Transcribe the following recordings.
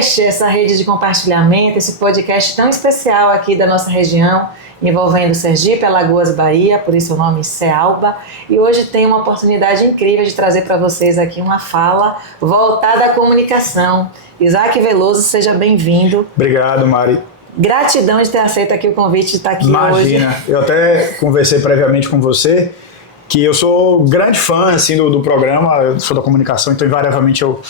Podcast, essa rede de compartilhamento, esse podcast tão especial aqui da nossa região, envolvendo Sergipe, Alagoas e Bahia, por isso o nome Cealba. E hoje tem uma oportunidade incrível de trazer para vocês aqui uma fala voltada à comunicação. Isaac Veloso, seja bem-vindo. Obrigado, Mari. Gratidão de ter aceito aqui o convite de estar aqui hoje. Imagina, eu até conversei previamente com você que eu sou grande fã assim, do programa, eu sou da comunicação, então invariavelmente eu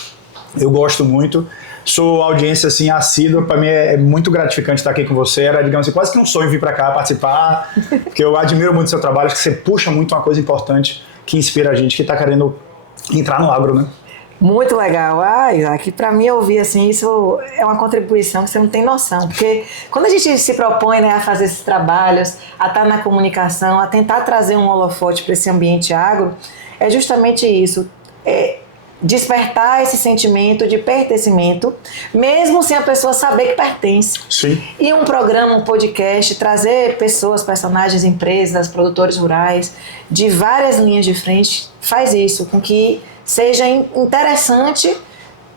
gosto muito. Sou audiência assim, assídua, para mim é muito gratificante estar aqui com você. Era, digamos assim, quase que um sonho vir para cá participar, porque eu admiro muito o seu trabalho, acho que você puxa muito uma coisa importante que inspira a gente que está querendo entrar no agro, né? Muito legal. Isaac, para mim ouvir assim, isso é uma contribuição que você não tem noção, porque quando a gente se propõe, né, a fazer esses trabalhos, a estar na comunicação, a tentar trazer um holofote para esse ambiente agro, é justamente isso, despertar esse sentimento de pertencimento, mesmo sem a pessoa saber que pertence. Sim. E um programa, um podcast, trazer pessoas, personagens, empresas, produtores rurais, de várias linhas de frente, faz isso, com que seja interessante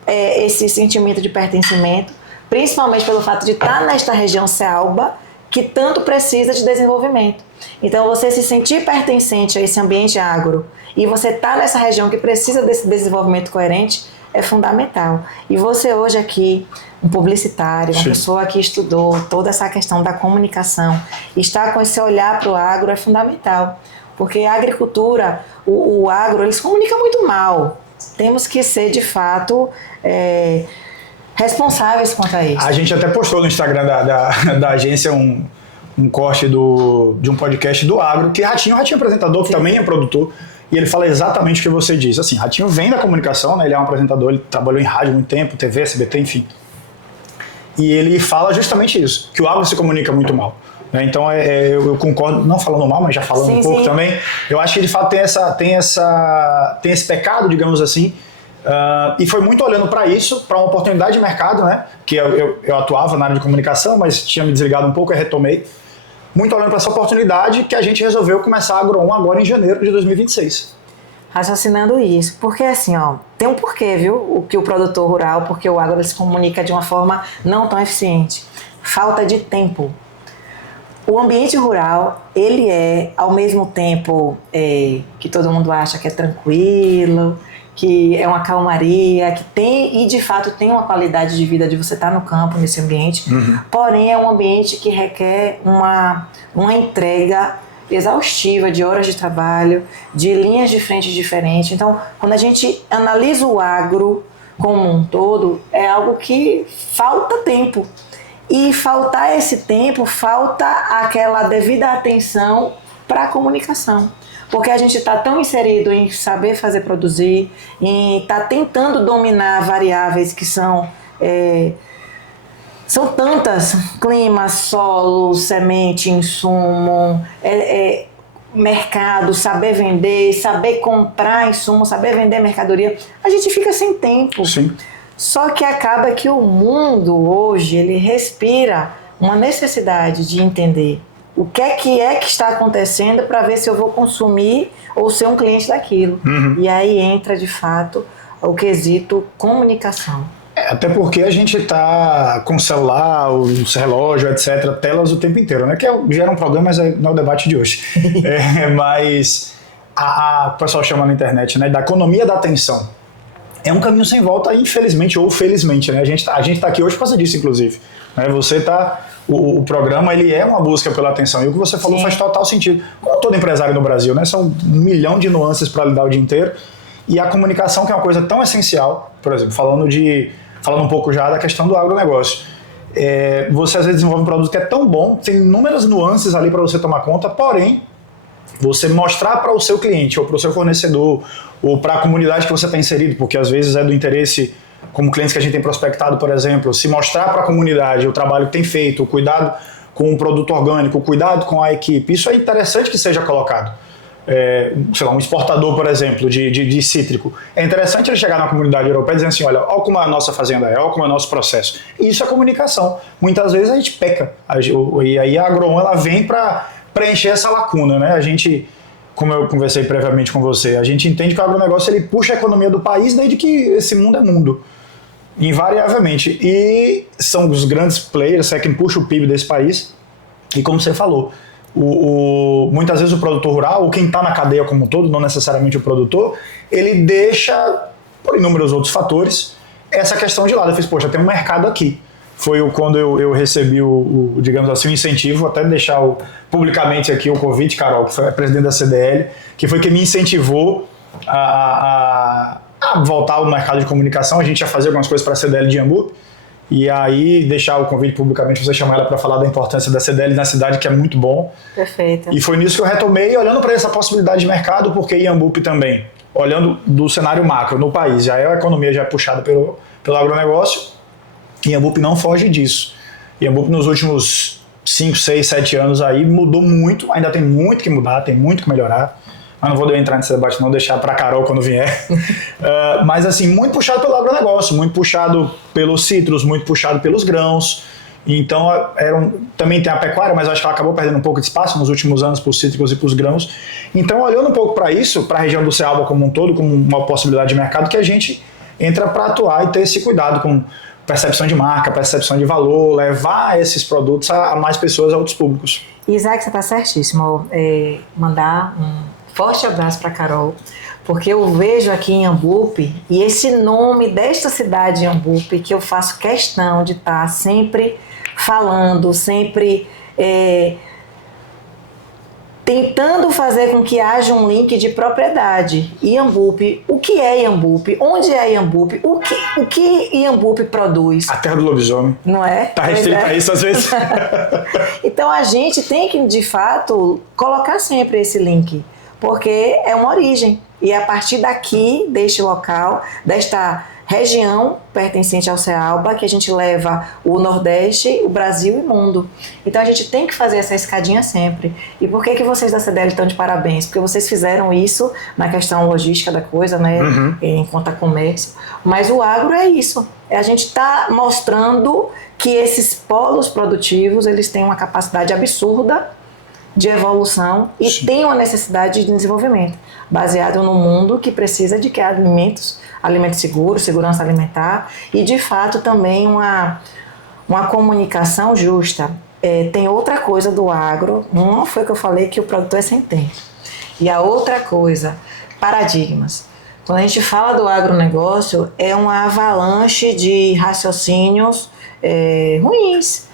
esse sentimento de pertencimento, principalmente pelo fato de estar nesta região Cealba, que tanto precisa de desenvolvimento. Então, você se sentir pertencente a esse ambiente agro e você estar nessa região que precisa desse desenvolvimento coerente é fundamental. E você hoje aqui, um publicitário, uma pessoa que estudou toda essa questão da comunicação, estar com esse olhar para o agro é fundamental. Porque a agricultura, o agro, eles comunicam muito mal. Temos que ser, de fato, responsáveis quanto a isso. A gente até postou no Instagram da agência um corte de um podcast do agro, que Ratinho é apresentador, que também é produtor, e ele fala exatamente o que você disse. Assim, Ratinho vem da comunicação, né? Ele é um apresentador, ele trabalhou em rádio há muito tempo, TV, SBT, enfim. E ele fala justamente isso, que o agro se comunica muito mal. Então eu concordo, não falando mal, mas já falando um pouco também, eu acho que de fato tem esse pecado, digamos assim, e foi muito olhando para isso, para uma oportunidade de mercado, né? Que eu atuava na área de comunicação, mas tinha me desligado um pouco e retomei, muito olhando para essa oportunidade que a gente resolveu começar a Agro1 agora em janeiro de 2026. Raciocinando isso, porque assim, tem um porquê, viu? O que o produtor rural, porque o agro se comunica de uma forma não tão eficiente. Falta de tempo. O ambiente rural, ele é, ao mesmo tempo que todo mundo acha que é tranquilo, que é uma calmaria, que tem, e de fato tem uma qualidade de vida de você estar no campo, nesse ambiente, porém é um ambiente que requer uma entrega exaustiva de horas de trabalho, de linhas de frente diferentes. Então, quando a gente analisa o agro como um todo, é algo que falta tempo. E faltar esse tempo, falta aquela devida atenção para a comunicação. Porque a gente está tão inserido em saber fazer produzir, em estar tentando dominar variáveis que são tantas: clima, solo, semente, insumo, mercado, saber vender, saber comprar insumo, saber vender mercadoria. A gente fica sem tempo. Sim. Só que acaba que o mundo hoje, ele respira uma necessidade de entender o que está acontecendo para ver se eu vou consumir ou ser um cliente daquilo. E aí entra, de fato, o quesito comunicação. Até porque a gente está com o celular, o relógio, etc., telas o tempo inteiro, né? Que gera um problema, mas não é o debate de hoje. Mas o pessoal chama na internet, né, da economia da atenção. É um caminho sem volta, infelizmente ou felizmente, né? A gente tá aqui hoje por causa disso, inclusive. Né? O programa, ele é uma busca pela atenção. E o que você falou faz total sentido. Como todo empresário no Brasil, né? São 1 milhão de nuances para lidar o dia inteiro. E a comunicação, que é uma coisa tão essencial, por exemplo, falando um pouco já da questão do agronegócio. Você às vezes desenvolve um produto que é tão bom, tem inúmeras nuances ali para você tomar conta, porém, você mostrar para o seu cliente ou para o seu fornecedor ou para a comunidade que você está inserido, porque às vezes é do interesse, como clientes que a gente tem prospectado, por exemplo, se mostrar para a comunidade o trabalho que tem feito, o cuidado com o produto orgânico, o cuidado com a equipe, isso é interessante que seja colocado. Sei lá, um exportador, por exemplo, de cítrico. É interessante ele chegar na comunidade europeia dizendo assim, olha como a nossa fazenda é, olha como é o nosso processo. E isso é comunicação. Muitas vezes a gente peca. E aí a Agro1 ela vem para preencher essa lacuna, né? A gente, como eu conversei previamente com você, a gente entende que o agronegócio ele puxa a economia do país desde que esse mundo é mundo. invariavelmente. E são os grandes players, é quem puxa o PIB desse país. E como você falou, muitas vezes o produtor rural, ou quem está na cadeia como um todo, não necessariamente o produtor, ele deixa, por inúmeros outros fatores, essa questão de lado. Eu fiz, poxa, tem um mercado aqui. Foi quando eu recebi digamos assim, o incentivo, até deixar publicamente aqui o convite, Carol, que foi a presidente da CDL, que foi quem me incentivou a voltar ao mercado de comunicação. A gente ia fazer algumas coisas para a CDL de Iambupe, e aí deixar o convite publicamente, você chamar ela para falar da importância da CDL na cidade, que é muito bom. Perfeito. E foi nisso que eu retomei, olhando para essa possibilidade de mercado, porque Iambupe também, olhando do cenário macro no país, já é a economia já é puxada pelo agronegócio, Iambupe não foge disso. Iambupe nos últimos 5, 6, 7 anos aí mudou muito, ainda tem muito que mudar, tem muito que melhorar, mas não vou entrar nesse debate não, deixar para a Carol quando vier. Mas assim, muito puxado pelo agronegócio, muito puxado pelos citros, muito puxado pelos grãos. Então também tem a pecuária, mas acho que ela acabou perdendo um pouco de espaço nos últimos anos para os cítricos e para os grãos. Então, olhando um pouco para isso, para a região do Ceará como um todo, como uma possibilidade de mercado, que a gente entra para atuar e ter esse cuidado com percepção de marca, percepção de valor, levar esses produtos a mais pessoas, a outros públicos. Isaac, você está certíssimo. Mandar um forte abraço para a Carol, porque eu vejo aqui em Iambupe, e esse nome desta cidade Iambupe, que eu faço questão de estar sempre falando, sempre tentando fazer com que haja um link de propriedade. Iambupe, o que é Iambupe? Onde é Iambupe? O que Iambupe produz? A terra do lobisomem. Não é? Está restrita a isso às vezes. Então a gente tem que, de fato, colocar sempre esse link, porque é uma origem. E é a partir daqui, deste local, desta região pertencente ao Cealba, que a gente leva o Nordeste, o Brasil e o mundo. Então a gente tem que fazer essa escadinha sempre. E por que vocês da CDL estão de parabéns? Porque vocês fizeram isso na questão logística da coisa, né? Enquanto a comércio. Mas o agro é isso. A gente está mostrando que esses polos produtivos, eles têm uma capacidade absurda de evolução e tem uma necessidade de desenvolvimento, baseado no mundo que precisa de que alimentos seguros, segurança alimentar e, de fato, também uma comunicação justa. Tem outra coisa do agro, uma foi que eu falei que o produtor é sem tempo. E a outra coisa, paradigmas. Quando a gente fala do agronegócio, é uma avalanche de raciocínios ruins,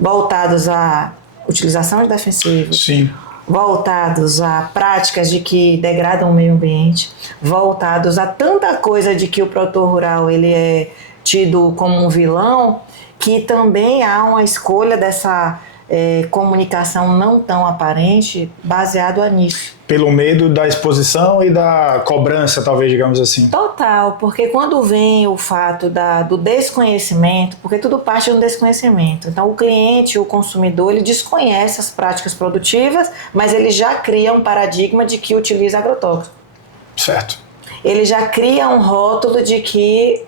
voltados à utilização de defensivos, Sim. voltados a práticas de que degradam o meio ambiente, voltados a tanta coisa de que o produtor rural ele é tido como um vilão, que também há uma escolha dessa comunicação não tão aparente baseado nisso. Pelo medo da exposição e da cobrança, talvez, digamos assim. Total, porque quando vem o fato do desconhecimento, porque tudo parte do desconhecimento. Então o cliente, o consumidor, ele desconhece as práticas produtivas, mas ele já cria um paradigma de que utiliza agrotóxico. Certo. Ele já cria um rótulo de que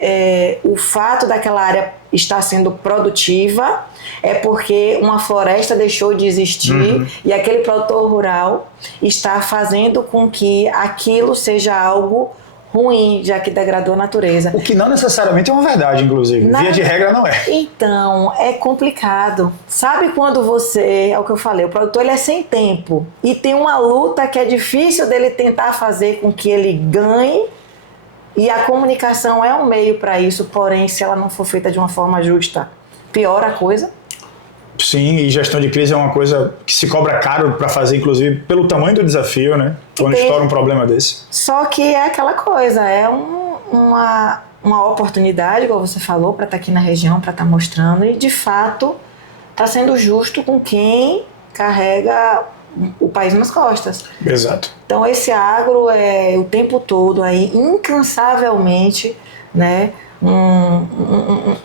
o fato daquela área estar sendo produtiva é porque uma floresta deixou de existir e aquele produtor rural está fazendo com que aquilo seja algo ruim, já que degradou a natureza. O que não necessariamente é uma verdade, inclusive. Via de regra não é. Então, é complicado. Sabe quando é o que eu falei, o produtor ele é sem tempo e tem uma luta que é difícil dele tentar fazer com que ele ganhe, e a comunicação é um meio para isso, porém, se ela não for feita de uma forma justa, piora a coisa. Sim, e gestão de crise é uma coisa que se cobra caro para fazer, inclusive, pelo tamanho do desafio, né? Quando estoura um problema desse. Só que é aquela coisa, é uma oportunidade, igual você falou, para estar aqui na região, para estar mostrando, e de fato está sendo justo com quem carrega o país nas costas. Exato. Então esse agro é o tempo todo aí, incansavelmente, né?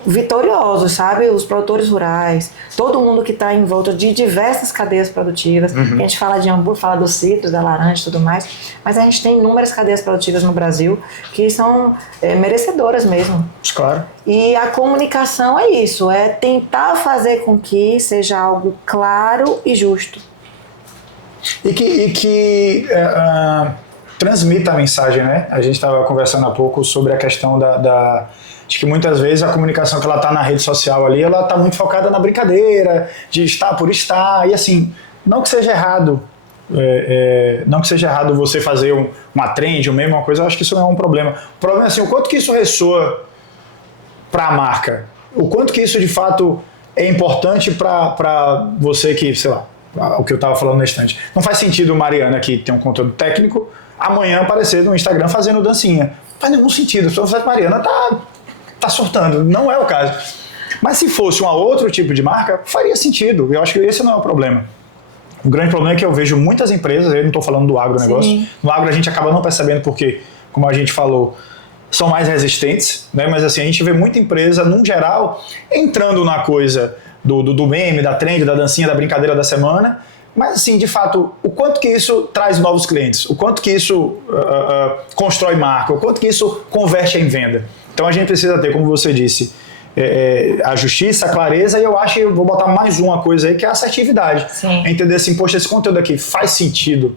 Vitoriosos, sabe? Os produtores rurais, todo mundo que está em volta de diversas cadeias produtivas. A gente fala de Iambupe, fala dos citros, da laranja e tudo mais, mas a gente tem inúmeras cadeias produtivas no Brasil que são merecedoras mesmo. Claro. E a comunicação é isso, é tentar fazer com que seja algo claro e justo. E que transmita a mensagem, né? A gente estava conversando há pouco sobre a questão Acho que muitas vezes a comunicação que ela está na rede social ali, ela está muito focada na brincadeira, de estar por estar, e assim, não que seja errado, não que seja errado você fazer uma trend, um meme, uma coisa, eu acho que isso não é um problema. O problema é assim, o quanto que isso ressoa para a marca, o quanto que isso de fato é importante para você que, sei lá, o que eu estava falando na estante. Não faz sentido Mariana, que tem um conteúdo técnico, amanhã aparecer no Instagram fazendo dancinha. Não faz nenhum sentido. Só que Mariana tá surtando. Não é o caso. Mas se fosse um outro tipo de marca, faria sentido. Eu acho que esse não é o problema. O grande problema é que eu vejo muitas empresas, eu não estou falando do agronegócio, Sim. no agro a gente acaba não percebendo porque, como a gente falou, são mais resistentes, né? Mas assim, a gente vê muita empresa, num geral, entrando na coisa do meme, da trend, da dancinha, da brincadeira da semana, mas assim, de fato, o quanto que isso traz novos clientes, o quanto que isso constrói marca, o quanto que isso converte em venda. Então a gente precisa ter, como você disse, a justiça, a clareza, e eu acho que eu vou botar mais uma coisa aí, que é a assertividade. Sim. Entender assim, poxa, esse conteúdo aqui faz sentido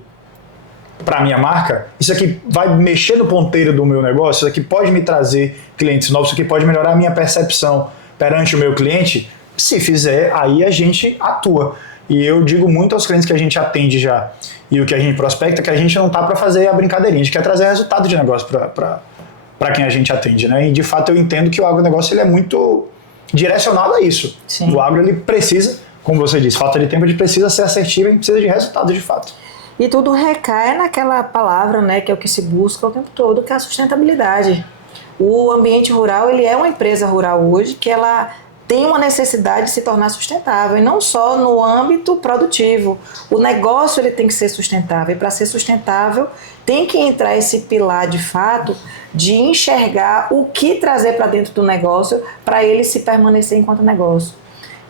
para a minha marca, isso aqui vai mexer no ponteiro do meu negócio, isso aqui pode me trazer clientes novos, isso aqui pode melhorar a minha percepção perante o meu cliente. Se fizer, aí a gente atua. E eu digo muito aos clientes que a gente atende já e o que a gente prospecta, que a gente não tá para fazer a brincadeirinha, a gente quer trazer resultado de negócio para quem a gente atende, né? E de fato eu entendo que o agronegócio ele é muito direcionado a isso. Sim. O agro ele precisa, como você disse, falta de tempo, ele precisa ser assertivo e precisa de resultado de fato. E tudo recai naquela palavra, né, que é o que se busca o tempo todo, que é a sustentabilidade. O ambiente rural, ele é uma empresa rural hoje que ela tem uma necessidade de se tornar sustentável, e não só no âmbito produtivo. O negócio ele tem que ser sustentável, e para ser sustentável tem que entrar esse pilar de fato de enxergar o que trazer para dentro do negócio para ele se permanecer enquanto negócio.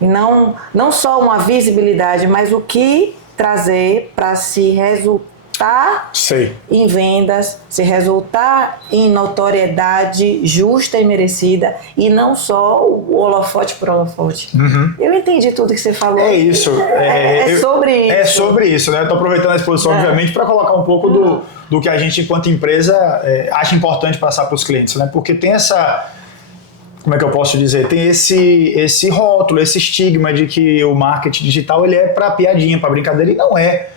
E não só uma visibilidade, mas o que trazer para se resultar em vendas, se resultar em notoriedade justa e merecida, e não só o holofote por holofote. Uhum. Eu entendi tudo que você falou. É isso. É sobre isso. É sobre isso, né? Eu tô aproveitando a exposição, obviamente, para colocar um pouco do que a gente, enquanto empresa, acha importante passar para os clientes, né? Porque tem essa... Como é que eu posso dizer? Tem esse rótulo, esse estigma de que o marketing digital ele é para piadinha, para brincadeira, e não é.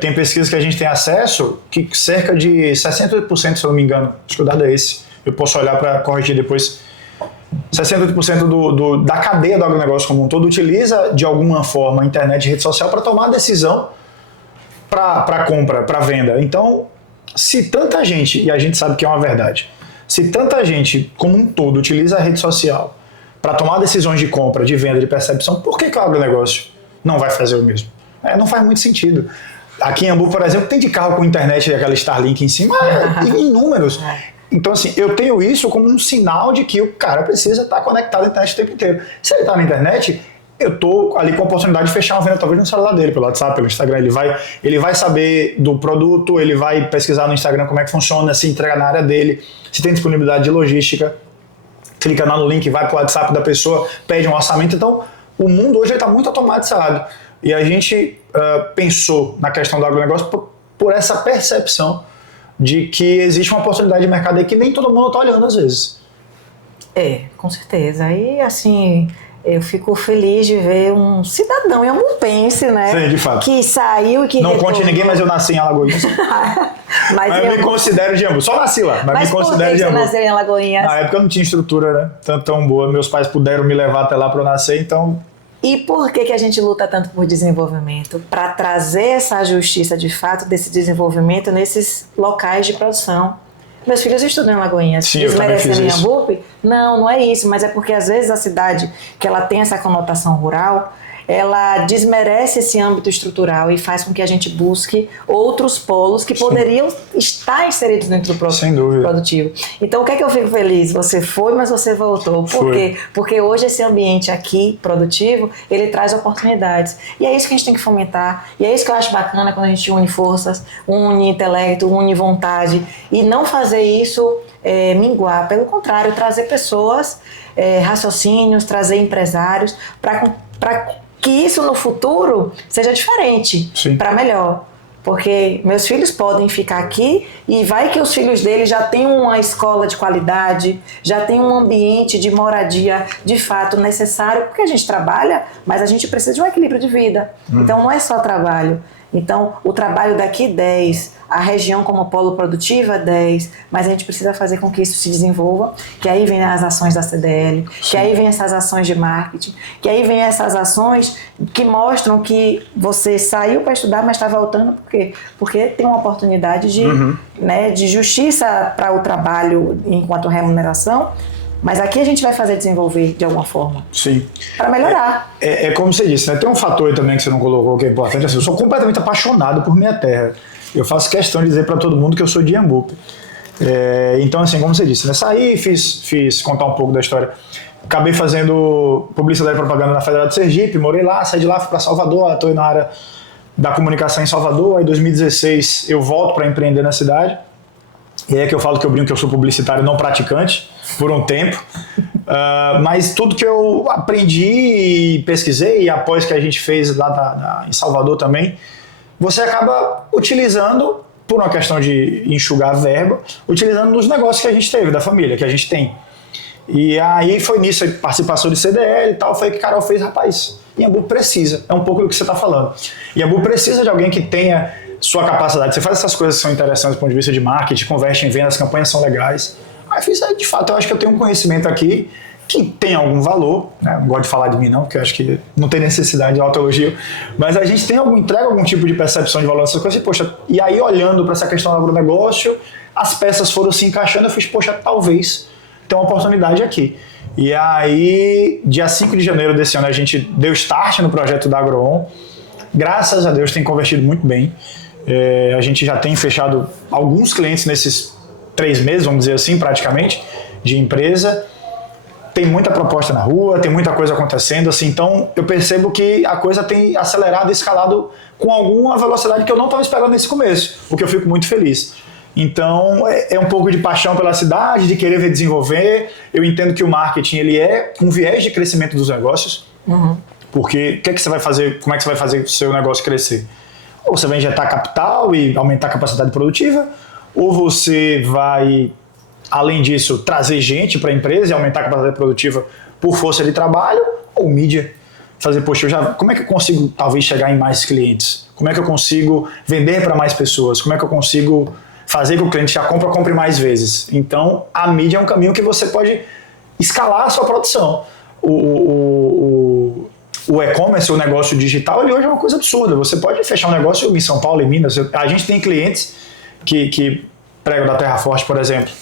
Tem pesquisas que a gente tem acesso que cerca de 68%, se eu não me engano, acho que o dado é esse, eu posso olhar para corrigir depois, 68% da cadeia do agronegócio como um todo utiliza de alguma forma a internet e rede social para tomar decisão para compra, para venda. Então, se tanta gente, e a gente sabe que é uma verdade, se tanta gente como um todo utiliza a rede social para tomar decisões de compra, de venda, de percepção, por que o agronegócio não vai fazer o mesmo? Não faz muito sentido. Aqui em Iambu, por exemplo, tem de carro com internet e aquela Starlink em cima, em números. Então, assim, eu tenho isso como um sinal de que o cara precisa estar conectado à internet o tempo inteiro. Se ele está na internet, eu estou ali com a oportunidade de fechar uma venda, talvez no celular dele, pelo WhatsApp, pelo Instagram. Ele vai saber do produto, ele vai pesquisar no Instagram como é que funciona, se entrega na área dele, se tem disponibilidade de logística, clica no link, vai para o WhatsApp da pessoa, pede um orçamento. Então, o mundo hoje está muito automatizado. E a gente pensou na questão do agronegócio por essa percepção de que existe uma oportunidade de mercado aí que nem todo mundo está olhando às vezes. Com certeza. E assim, eu fico feliz de ver um cidadão iambupense, né? Sim, de fato. Que saiu e que não retornou. Conte ninguém, mas eu nasci em Alagoinhas. mas eu me considero de Iambu. Só nasci lá, mas me considero de Iambu. Mas por que você nasceu em Alagoinhas? Na época eu não tinha estrutura, né? Tão boa. Meus pais puderam me levar até lá para eu nascer, então... E por que a gente luta tanto por desenvolvimento? Para trazer essa justiça de fato desse desenvolvimento nesses locais de produção. Meus filhos estudam em Alagoinhas. Sim, eu também fiz isso. Iambu? Não é isso, mas é porque às vezes a cidade que ela tem essa conotação rural, ela desmerece esse âmbito estrutural e faz com que a gente busque outros polos que poderiam estar inseridos dentro do produtivo. Então, o que é que eu fico feliz? Você foi, mas você voltou. Por quê? Porque hoje esse ambiente aqui, produtivo, ele traz oportunidades. E é isso que a gente tem que fomentar. E é isso que eu acho bacana quando a gente une forças, une intelecto, une vontade. E não fazer isso minguar. Pelo contrário, trazer pessoas, raciocínios, trazer empresários para que isso no futuro seja diferente, para melhor. Porque meus filhos podem ficar aqui e vai que os filhos deles já têm uma escola de qualidade, já tem um ambiente de moradia de fato necessário, porque a gente trabalha, mas a gente precisa de um equilíbrio de vida. Então não é só trabalho. Então o trabalho daqui 10, a região como polo produtiva 10, mas a gente precisa fazer com que isso se desenvolva, que aí vem as ações da CDL, que aí vem essas ações de marketing, que aí vem essas ações que mostram que você saiu para estudar, mas está voltando por quê? Porque tem uma oportunidade de, né, de justiça para o trabalho enquanto remuneração, mas aqui a gente vai fazer desenvolver de alguma forma. Sim. Para melhorar. É como você disse, né? Tem um fator aí também que você não colocou que é importante. Assim, eu sou completamente apaixonado por minha terra. Eu faço questão de dizer para todo mundo que eu sou de Iambupe. Então, assim, como você disse, né? Saí, fiz contar um pouco da história. Acabei fazendo publicidade e propaganda na Federal de Sergipe, morei lá, saí de lá, fui para Salvador, estou na área da comunicação em Salvador. Aí, em 2016, eu volto para empreender na cidade. E é que eu falo que eu brinco que eu sou publicitário não praticante, por um tempo. Mas tudo que eu aprendi e pesquisei, e após que a gente fez lá em Salvador também, você acaba utilizando, por uma questão de enxugar a verba, utilizando nos negócios que a gente teve, da família, que a gente tem. E aí foi nisso, a participação de CDL e tal, foi que Carol fez, rapaz, Iambu precisa, é um pouco do que você está falando. Iambu precisa de alguém que tenha sua capacidade, você faz essas coisas que são interessantes do ponto de vista de marketing, converte em venda, as campanhas são legais. Mas de fato, eu acho que eu tenho um conhecimento aqui que tem algum valor, né? Não gosto de falar de mim não, porque eu acho que não tem necessidade de autoelogio, mas a gente entrega algum tipo de percepção de valor nessas coisas, e poxa, e aí olhando para essa questão do agronegócio, as peças foram se encaixando, eu fiz, poxa, talvez tenha uma oportunidade aqui. E aí, dia 5 de janeiro desse ano, a gente deu start no projeto da AgroOn, graças a Deus tem convertido muito bem. A gente já tem fechado alguns clientes nesses 3 meses, vamos dizer assim, praticamente, de empresa. Tem muita proposta na rua, tem muita coisa acontecendo, assim, então eu percebo que a coisa tem acelerado e escalado com alguma velocidade que eu não estava esperando nesse começo, o que eu fico muito feliz. Então é um pouco de paixão pela cidade, de querer ver desenvolver. Eu entendo que o marketing ele é um viés de crescimento dos negócios, porque o que é que você vai fazer, como é que você vai fazer o seu negócio crescer? Ou você vai injetar capital e aumentar a capacidade produtiva, ou você vai, além disso, trazer gente para a empresa e aumentar a capacidade produtiva por força de trabalho, ou mídia. Fazer, poxa, como é que eu consigo talvez chegar em mais clientes? Como é que eu consigo vender para mais pessoas? Como é que eu consigo fazer que o cliente já compre mais vezes? Então, a mídia é um caminho que você pode escalar a sua produção. O e-commerce, o negócio digital, ele hoje é uma coisa absurda. Você pode fechar um negócio em São Paulo, em Minas. A gente tem clientes que pregam da Terra Forte, por exemplo,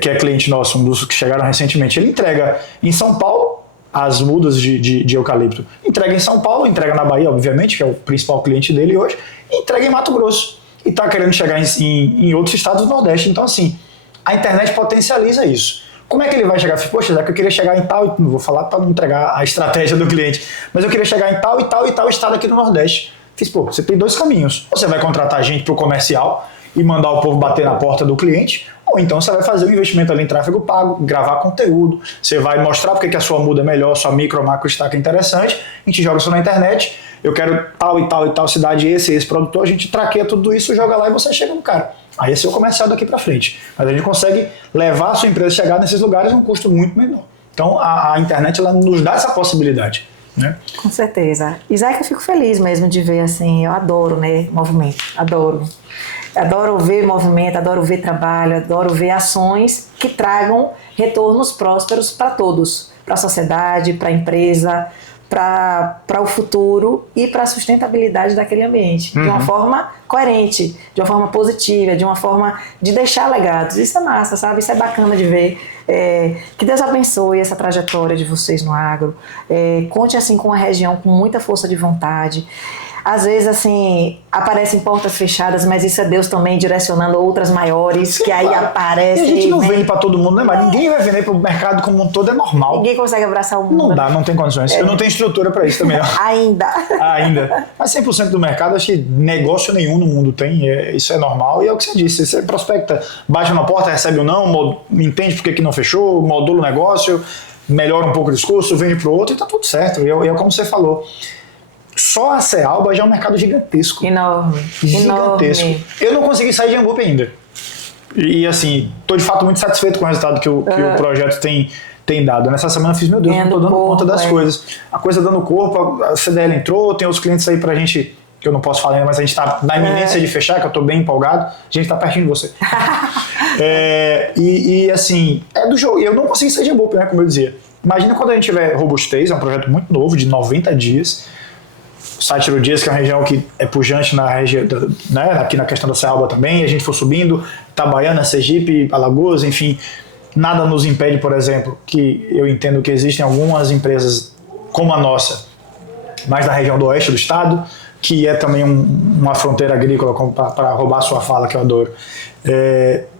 que é cliente nosso, um dos que chegaram recentemente. Ele entrega em São Paulo as mudas de eucalipto. Entrega em São Paulo, entrega na Bahia, obviamente, que é o principal cliente dele hoje, e entrega em Mato Grosso. E está querendo chegar em outros estados do Nordeste. Então, assim, a internet potencializa isso. Como é que ele vai chegar? Poxa, já que eu queria chegar em tal, não vou falar para não entregar a estratégia do cliente, mas eu queria chegar em tal e tal e tal estado aqui no Nordeste. Fiz, você tem 2 caminhos. Ou você vai contratar gente para o comercial e mandar o povo bater na porta do cliente, ou então você vai fazer um investimento ali em tráfego pago, gravar conteúdo, você vai mostrar porque que a sua muda é melhor, sua micro ou macro estaca é interessante, a gente joga isso na internet, eu quero tal e tal e tal cidade, esse produtor, a gente traqueia tudo isso, joga lá e você chega no cara. Aí esse é o comercial daqui para frente. Mas a gente consegue levar a sua empresa a chegar nesses lugares a um custo muito menor. Então a internet ela nos dá essa possibilidade. Né? Com certeza. Isaac, eu fico feliz mesmo de ver assim, eu adoro, né, movimento, adoro. Adoro ver movimento, adoro ver trabalho, adoro ver ações que tragam retornos prósperos para todos, para a sociedade, para a empresa, para o futuro e para a sustentabilidade daquele ambiente, de uma forma coerente, de uma forma positiva, de uma forma de deixar legados. Isso é massa, sabe? Isso é bacana de ver. Que Deus abençoe essa trajetória de vocês no agro. Conte assim com a região com muita força de vontade. Às vezes, assim, aparecem portas fechadas, mas isso é Deus também direcionando outras maiores, que aí aparecem. E a gente não vende para todo mundo, né? Mas ninguém vai vender para o mercado como um todo, é normal. Ninguém consegue abraçar o mundo. Não dá, não tem condições. Eu não tenho estrutura para isso também. Ainda. Mas 100% do mercado, acho que negócio nenhum no mundo tem. Isso é normal e é o que você disse. Você prospecta, bate na porta, recebe ou não, entende por que não fechou, modula o negócio, melhora um pouco o discurso, vende para o outro e tá tudo certo. E é como você falou. só a Cealba já é um mercado gigantesco. Enorme. Gigantesco. Enorme. Eu não consegui sair de Iambupe ainda. E assim, tô de fato muito satisfeito com o resultado que o projeto tem dado. Nessa semana eu fiz, meu Deus, não tô dando conta das coisas. A coisa dando corpo, a CDL entrou, tem os clientes aí pra gente, que eu não posso falar ainda, mas a gente tá na iminência de fechar, que eu tô bem empolgado. A gente tá pertinho de você. E assim, é do jogo. E eu não consegui sair de Iambupe, né, como eu dizia. Imagina quando a gente tiver Robustez, é um projeto muito novo, de 90 dias. Sátiro Dias, que é uma região que é pujante na região, né, aqui na questão da Cealba também, a gente for subindo, Itabaiana, Sergipe, Alagoas, enfim, nada nos impede, por exemplo, que eu entendo que existem algumas empresas como a nossa, mais na região do oeste do estado, que é também uma fronteira agrícola, para roubar a sua fala, que eu adoro,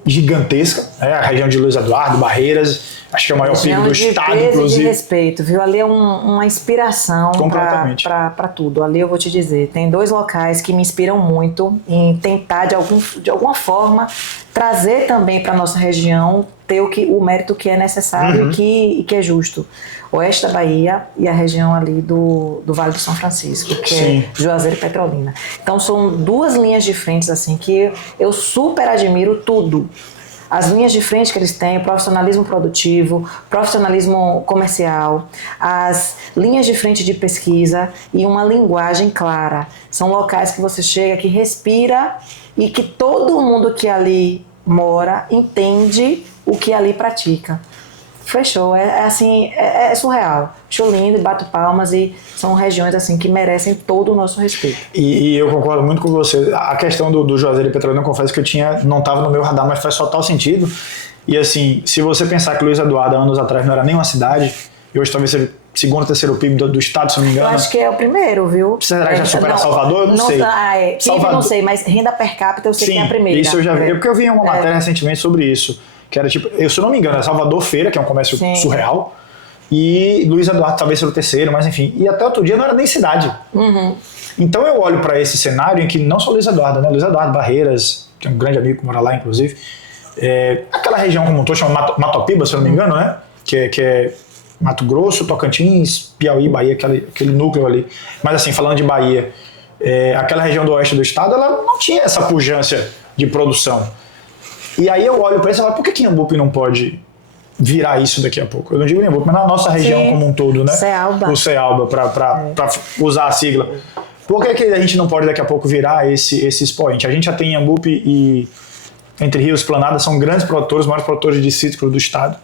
gigantesca, a região de Luiz Eduardo, Barreiras, acho que é o maior PIB do estado, inclusive. De respeito, viu? Ali é uma inspiração para tudo. Ali eu vou te dizer, tem 2 locais que me inspiram muito em tentar, de alguma forma, trazer também para nossa região, ter o mérito que é necessário e que é justo. Oeste da Bahia e a região ali do Vale do São Francisco, que é Juazeiro e Petrolina. Então são 2 linhas de frente assim, que eu super admiro tudo. As linhas de frente que eles têm, o profissionalismo produtivo, profissionalismo comercial, as linhas de frente de pesquisa e uma linguagem clara. São locais que você chega, que respira e que todo mundo que ali mora entende o que ali pratica. Fechou, é surreal. Acho lindo, bato palmas e são regiões assim que merecem todo o nosso respeito. E eu concordo muito com você. A questão do Juazeiro e Petrolina, eu confesso que não estava no meu radar, mas faz total sentido. E assim, se você pensar que Luiz Eduardo, anos atrás, não era nem uma cidade, e hoje talvez seja o segundo ou terceiro PIB do estado, se não me engano. Eu acho que é o primeiro, viu? Será que já supera Salvador? Eu não sei. PIB não sei, mas renda per capita eu sei que é a primeira. Isso eu já vi, porque eu vi uma matéria recentemente sobre isso. Que era tipo, se eu não me engano, é Salvador Feira, que é um comércio surreal, e Luiz Eduardo talvez seja o terceiro, mas enfim. E até outro dia não era nem cidade. Então eu olho para esse cenário em que não só Luiz Eduardo, né? Luiz Eduardo, Barreiras, tem um grande amigo que mora lá, inclusive. Aquela região como um todo, chama Matopiba, se eu não me engano, né? Que é Mato Grosso, Tocantins, Piauí, Bahia, aquele núcleo ali. Mas assim, falando de Bahia, aquela região do oeste do estado, ela não tinha essa pujança de produção. E aí eu olho para isso e falo, por que Iambupe não pode virar isso daqui a pouco? Eu não digo Iambupe, mas na nossa região como um todo, né? Cealba. O Cealba, para usar a sigla. Por que a gente não pode daqui a pouco virar esse expoente? A gente já tem Iambupe e Entre Rios, Esplanada, são grandes produtores, maiores produtores de cítricos do estado.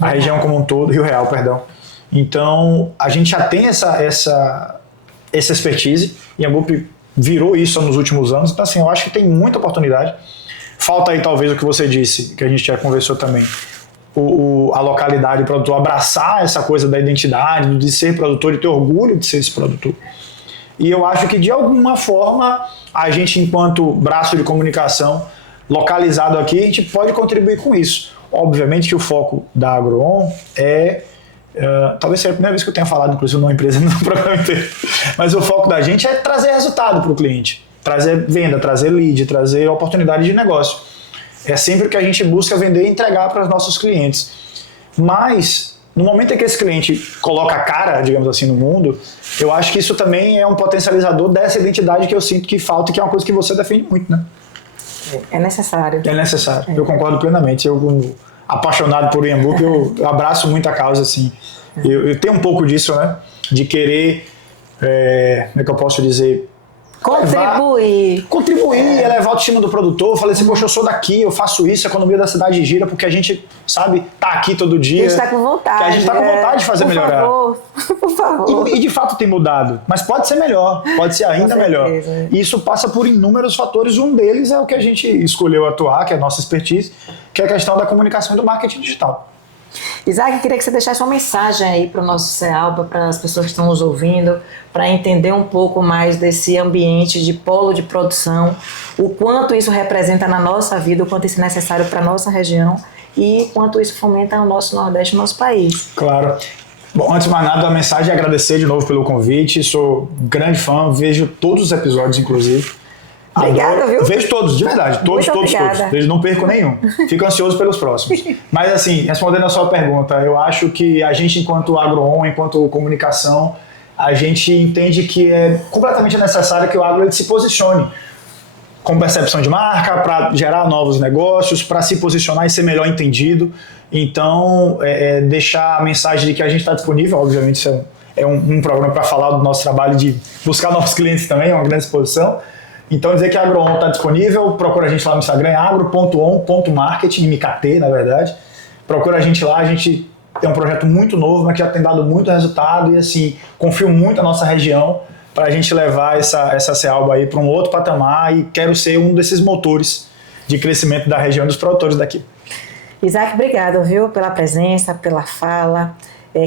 A região como um todo, Rio Real, perdão. Então, a gente já tem essa expertise. Iambupe virou isso nos últimos anos. Então, assim, eu acho que tem muita oportunidade. Falta aí talvez o que você disse, que a gente já conversou também, a localidade, o produtor abraçar essa coisa da identidade, de ser produtor e ter orgulho de ser esse produtor. E eu acho que de alguma forma a gente, enquanto braço de comunicação localizado aqui, a gente pode contribuir com isso. Obviamente que o foco da Agro-On talvez seja a primeira vez que eu tenha falado, inclusive, numa empresa no programa inteiro, mas o foco da gente é trazer resultado para o cliente. Trazer venda, trazer lead, trazer oportunidade de negócio. É sempre o que a gente busca vender e entregar para os nossos clientes. Mas, no momento em que esse cliente coloca a cara, digamos assim, no mundo, eu acho que isso também é um potencializador dessa identidade que eu sinto que falta e que é uma coisa que você defende muito, né? É necessário. É necessário. Eu concordo plenamente. Eu, como apaixonado por Iambupe, eu abraço muito a causa, assim. Eu tenho um pouco disso, né? De querer, como é que eu posso dizer... Contribuir, elevar a autoestima do produtor. Eu falei assim, poxa, eu sou daqui, eu faço isso, a economia da cidade gira, porque a gente, sabe, tá aqui todo dia. A gente tá com vontade. Que a gente tá com vontade de fazer melhorar. Por favor. E de fato tem mudado, mas pode ser melhor, pode ser ainda melhor. E isso passa por inúmeros fatores, um deles é o que a gente escolheu atuar, que é a nossa expertise, que é a questão da comunicação e do marketing digital. Isaac, queria que você deixasse uma mensagem aí para o nosso Cealba, para as pessoas que estão nos ouvindo, para entender um pouco mais desse ambiente de polo de produção, o quanto isso representa na nossa vida, o quanto isso é necessário para a nossa região e quanto isso fomenta o nosso Nordeste, o nosso país. Claro. Bom, antes de mais nada, a mensagem é agradecer de novo pelo convite, sou grande fã, vejo todos os episódios, inclusive. Obrigada, viu? Vejo todos, de verdade. Todos. Eles não perco nenhum. Fico ansioso pelos próximos. Mas assim, respondendo a sua pergunta, eu acho que a gente, enquanto Agro-On, enquanto comunicação, a gente entende que é completamente necessário que o agro ele se posicione com percepção de marca, para gerar novos negócios, para se posicionar e ser melhor entendido. Então, deixar a mensagem de que a gente está disponível, obviamente isso é um programa para falar do nosso trabalho de buscar novos clientes também, é uma grande exposição. Então, dizer que a AgroOn está disponível, procura a gente lá no Instagram, agro.on.marketing, MKT, na verdade. Procura a gente lá, a gente tem um projeto muito novo, mas que já tem dado muito resultado e, assim, confio muito na nossa região para a gente levar essa Cealba aí para um outro patamar e quero ser um desses motores de crescimento da região dos produtores daqui. Isaac, obrigado, viu, pela presença, pela fala.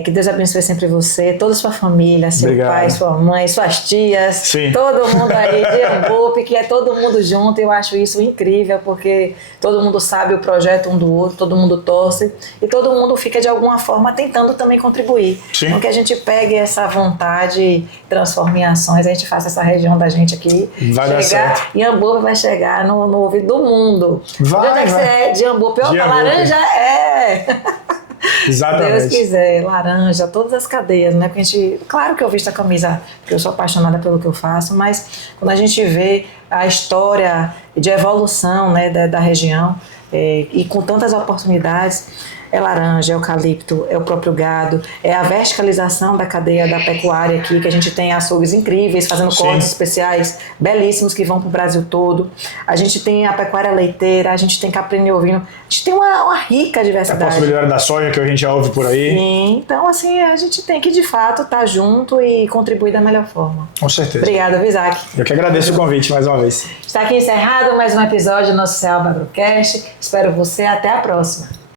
Que Deus abençoe sempre você, toda a sua família, seu Obrigado. pai, sua mãe, suas tias, Sim. todo mundo aí de Ambupe, que é todo mundo junto. Eu acho isso incrível, porque todo mundo sabe o projeto um do outro, todo mundo torce e todo mundo fica de alguma forma tentando também contribuir. Sim. Então que a gente pegue essa vontade, transforme em ações, a gente faça essa região da gente aqui Vai dar chegar, certo. e Ambupe vai chegar no ouvido do mundo. Vai, de onde é que vai. você é? De Ambupe. De Opa, Ambupe. laranja é... Exatamente. Deus quiser, laranja, todas as cadeias, né? Porque a gente, claro que eu visto a camisa, porque eu sou apaixonada pelo que eu faço, mas quando a gente vê a história de evolução, né, da região e com tantas oportunidades, é laranja, é eucalipto, é o próprio gado, é a verticalização da cadeia da pecuária aqui, que a gente tem açougues incríveis, fazendo Sim. cortes especiais, belíssimos, que vão para o Brasil todo. A gente tem a pecuária leiteira, a gente tem caprino e ovino, a gente tem uma rica A diversidade. possibilidade da soja que a gente já ouve por aí. Sim, então assim, a gente tem que de fato estar junto e contribuir da melhor forma. Com certeza. Obrigada, Isaac. Eu que agradeço o convite mais uma vez. Está aqui encerrado mais um episódio do nosso Cealba Agrocast. Espero você, até a próxima.